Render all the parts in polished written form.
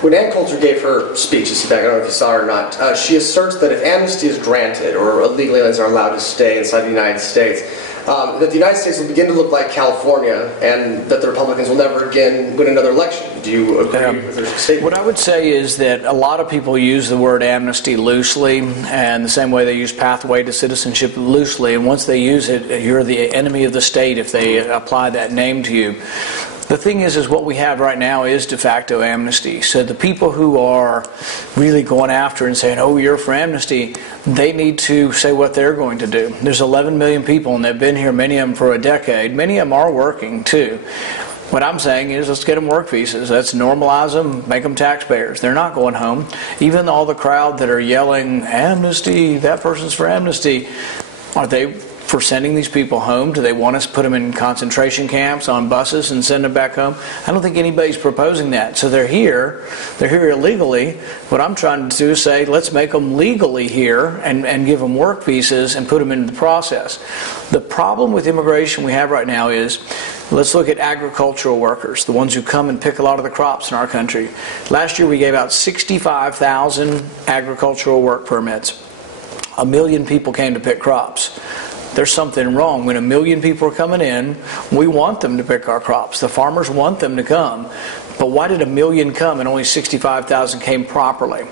When Ann Coulter gave her speech, I don't know if you saw her or not, she asserts that if amnesty is granted or illegal aliens are allowed to stay inside the United States, that the United States will begin to look like California and that the Republicans will never again win another election. Do you agree with her statement? What I would say is that a lot of people use the word amnesty loosely, and the same way they use pathway to citizenship loosely, and once they use it, you're the enemy of the state if they apply that name to you. The thing is what we have right now is de facto amnesty. So the people who are really going after and saying, oh, you're for amnesty, they need to say what they're going to do. There's 11 million people, and they've been here, many of them for a decade. Many of them are working, too. What I'm saying is let's get them work visas. Let's normalize them, make them taxpayers. They're not going home. Even all the crowd that are yelling, amnesty, that person's for amnesty, are they for sending these people home? Do they want us to put them in concentration camps on buses and send them back home? I don't think anybody's proposing that. So they're here illegally. What I'm trying to do is say, let's make them legally here and give them work visas and put them into the process. The problem with immigration we have right now is, let's look at agricultural workers, the ones who come and pick a lot of the crops in our country. Last year we gave out 65,000 agricultural work permits. 1 million people came to pick crops. There's something wrong. When 1 million people are coming in, we want them to pick our crops. The farmers want them to come. But why did 1 million come and only 65,000 came properly?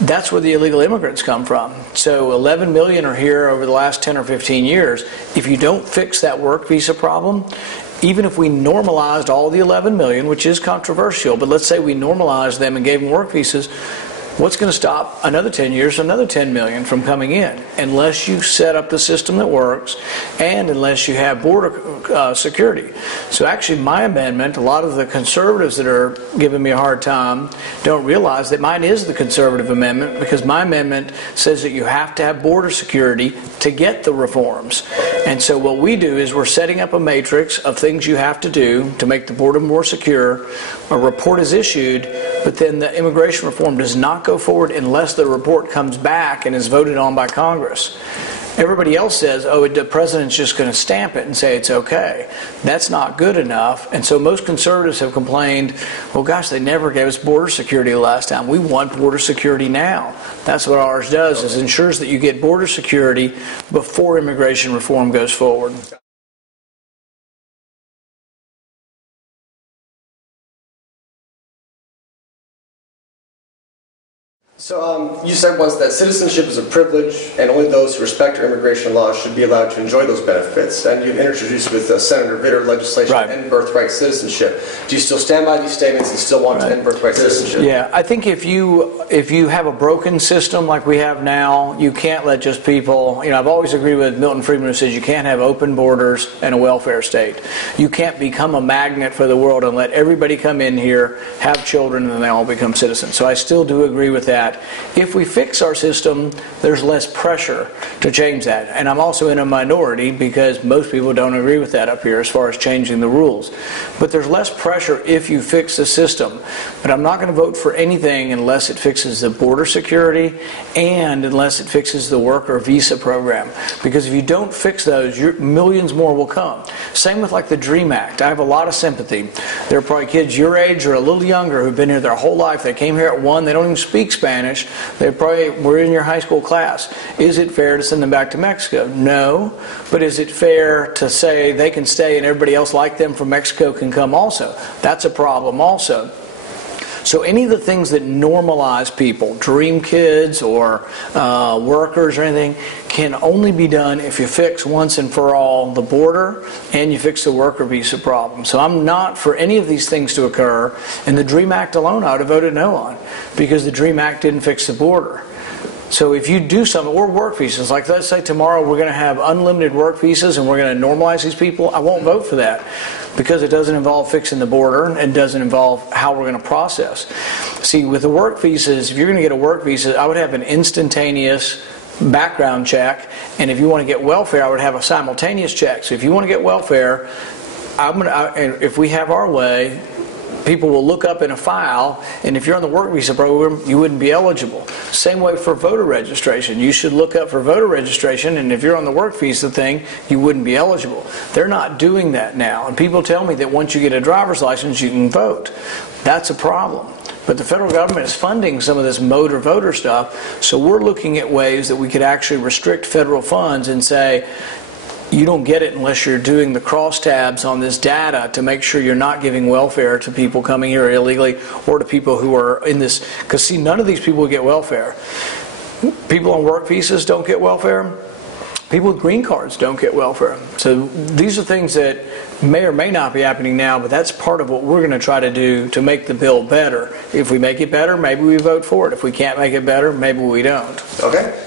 That's where the illegal immigrants come from. So 11 million are here over the last 10 or 15 years. If you don't fix that work visa problem, even if we normalized all the 11 million, which is controversial, but let's say we normalized them and gave them work visas, what's going to stop another 10 years, another 10 million from coming in? Unless you set up the system that works and unless you have border security. So actually my amendment, a lot of the conservatives that are giving me a hard time don't realize that mine is the conservative amendment, because my amendment says that you have to have border security to get the reforms. And so what we do is we're setting up a matrix of things you have to do to make the border more secure. A report is issued, but then the immigration reform does not go forward unless the report comes back and is voted on by Congress. Everybody else says, oh, the president's just going to stamp it and say it's okay. That's not good enough. And so most conservatives have complained, well, gosh, they never gave us border security the last time. We want border security now. That's what ours does, is ensures that you get border security before immigration reform goes forward. So you said once that citizenship is a privilege and only those who respect our immigration laws should be allowed to enjoy those benefits. And you've introduced with Senator Vitter legislation to end birthright citizenship. Do you still stand by these statements and still want to end birthright citizenship? Yeah, I think if you have a broken system like we have now, you can't let just people, I've always agreed with Milton Friedman, who says you can't have open borders and a welfare state. You can't become a magnet for the world and let everybody come in here, have children, and then they all become citizens. So I still do agree with that. If we fix our system, there's less pressure to change that. And I'm also in a minority because most people don't agree with that up here as far as changing the rules. But there's less pressure if you fix the system. But I'm not going to vote for anything unless it fixes the border security and unless it fixes the worker visa program. Because if you don't fix those, millions more will come. Same with like the DREAM Act. I have a lot of sympathy. There are probably kids your age or a little younger who've been here their whole life. They came here at 1, they don't even speak Spanish. They probably were in your high school class. Is it fair to send them back to Mexico? No. But is it fair to say they can stay and everybody else like them from Mexico can come also? That's a problem also. So any of the things that normalize people, dream kids or workers or anything, can only be done if you fix once and for all the border and you fix the worker visa problem. So I'm not for any of these things to occur, and the DREAM Act alone I would have voted no on, because the DREAM Act didn't fix the border. So if you do something, or work visas, like let's say tomorrow we're going to have unlimited work visas and we're going to normalize these people, I won't vote for that because it doesn't involve fixing the border and doesn't involve how we're going to process. See, with the work visas, if you're going to get a work visa, I would have an instantaneous background check, and if you want to get welfare, I would have a simultaneous check. So if you want to get welfare, if we have our way, people will look up in a file, and if you're on the work visa program, you wouldn't be eligible. Same way for voter registration. You should look up for voter registration, and if you're on the work visa thing, you wouldn't be eligible. They're not doing that now, and people tell me that once you get a driver's license, you can vote. That's a problem. But the federal government is funding some of this motor voter stuff, so we're looking at ways that we could actually restrict federal funds and say, you don't get it unless you're doing the crosstabs on this data to make sure you're not giving welfare to people coming here illegally or to people who are in this. Because see, none of these people get welfare. People on work visas don't get welfare. People with green cards don't get welfare. So these are things that may or may not be happening now, but that's part of what we're going to try to do to make the bill better. If we make it better, maybe we vote for it. If we can't make it better, maybe we don't. Okay.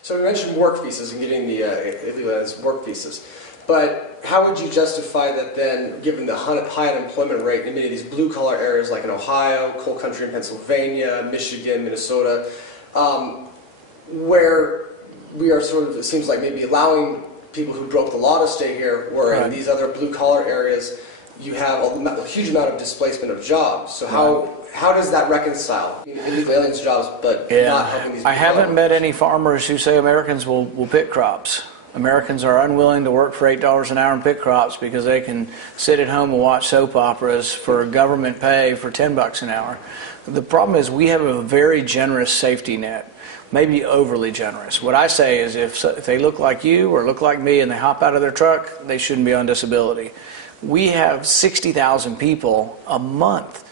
So we mentioned work visas and getting the illegal aliens work visas. But how would you justify that then, given the high unemployment rate in many of these blue-collar areas like in Ohio, coal country in Pennsylvania, Michigan, Minnesota, where we are sort of, it seems like maybe allowing people who broke the law to stay here, where in these other blue-collar areas you have a huge amount of displacement of jobs. So how does that reconcile? Illegal aliens jobs, but not helping these people? I haven't met any farmers who say Americans will pick crops. Americans are unwilling to work for $8 an hour and pick crops because they can sit at home and watch soap operas for government pay for $10 an hour. The problem is we have a very generous safety net, maybe overly generous. What I say is if they look like you or look like me and they hop out of their truck, they shouldn't be on disability. We have 60,000 people a month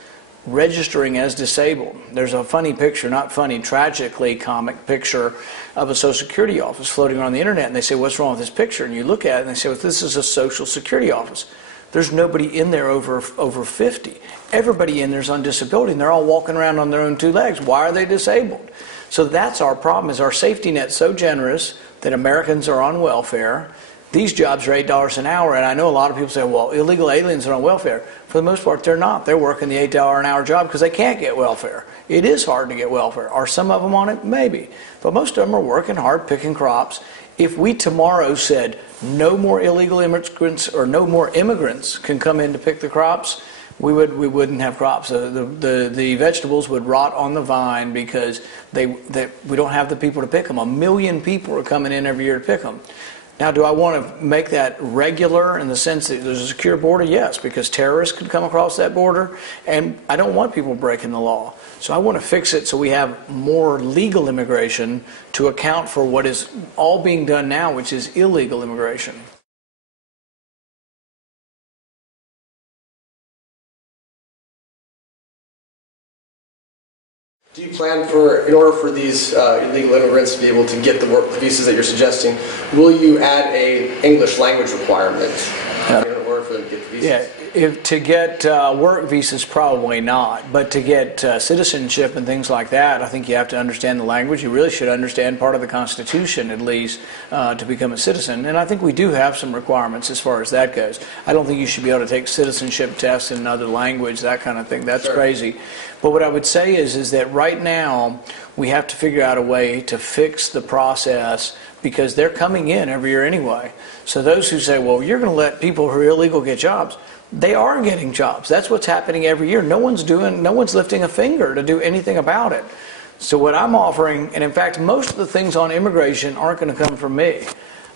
registering as disabled. There's a funny picture, not funny, tragically comic picture of a Social Security office floating around the internet, and they say, what's wrong with this picture? And you look at it and they say, well, this is a Social Security office. There's nobody in there over 50. Everybody in there's on disability, and they're all walking around on their own two legs. Why are they disabled? So that's our problem, is our safety net's so generous that Americans are on welfare. These jobs are $8 an hour, and I know a lot of people say, well, illegal aliens are on welfare. For the most part, they're not. They're working the $8 an hour job because they can't get welfare. It is hard to get welfare. Are some of them on it? Maybe. But most of them are working hard, picking crops. If we tomorrow said no more illegal immigrants or no more immigrants can come in to pick the crops, we wouldn't have crops. The vegetables would rot on the vine because we don't have the people to pick them. 1 million people are coming in every year to pick them. Now, do I want to make that regular in the sense that there's a secure border? Yes, because terrorists could come across that border, and I don't want people breaking the law. So I want to fix it so we have more legal immigration to account for what is all being done now, which is illegal immigration. Do you plan for, in order for these illegal immigrants to be able to get the visas that you're suggesting, will you add a English language requirement in order for them to get the visas? Yeah, to get work visas, probably not. But to get citizenship and things like that, I think you have to understand the language. You really should understand part of the Constitution, at least, to become a citizen. And I think we do have some requirements as far as that goes. I don't think you should be able to take citizenship tests in another language, that kind of thing. That's crazy. But what I would say is that right now we have to figure out a way to fix the process because they're coming in every year anyway. So those who say, well, you're going to let people who are illegal get jobs, they are getting jobs. That's what's happening every year. No one's lifting a finger to do anything about it. So what I'm offering, and in fact, most of the things on immigration aren't going to come from me.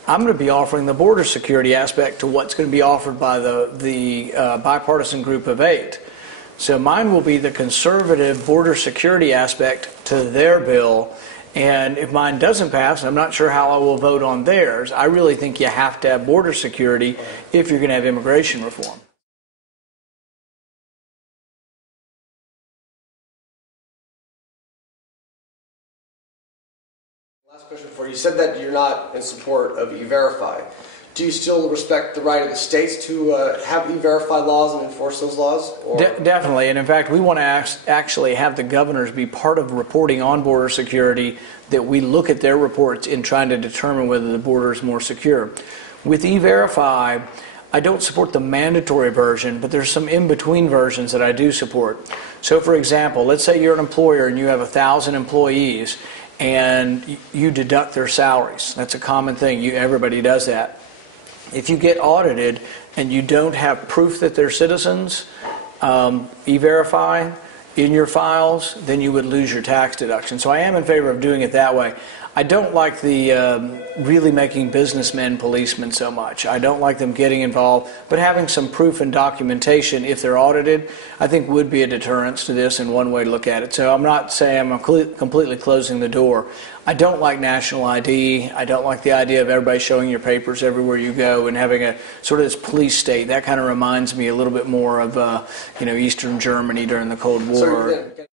I'm going to be offering the border security aspect to what's going to be offered by the bipartisan group of 8. So mine will be the conservative border security aspect to their bill. And if mine doesn't pass, I'm not sure how I will vote on theirs. I really think you have to have border security if you're going to have immigration reform. Last question for you. You said that you're not in support of E-Verify. Do you still respect the right of the states to have E-Verify laws and enforce those laws? Definitely, and in fact, we want to actually have the governors be part of reporting on border security, that we look at their reports in trying to determine whether the border is more secure. With E-Verify, I don't support the mandatory version, but there's some in-between versions that I do support. So for example, let's say you're an employer and you have 1,000 employees and you deduct their salaries. That's a common thing. Everybody does that. If you get audited and you don't have proof that they're citizens, E-Verify in your files, then you would lose your tax deduction. So I am in favor of doing it that way. I don't like the really making businessmen policemen so much. I don't like them getting involved, but having some proof and documentation, if they're audited, I think would be a deterrence to this and one way to look at it. So I'm not saying I'm completely closing the door. I don't like national ID. I don't like the idea of everybody showing your papers everywhere you go and having a sort of this police state. That kind of reminds me a little bit more of Eastern Germany during the Cold War.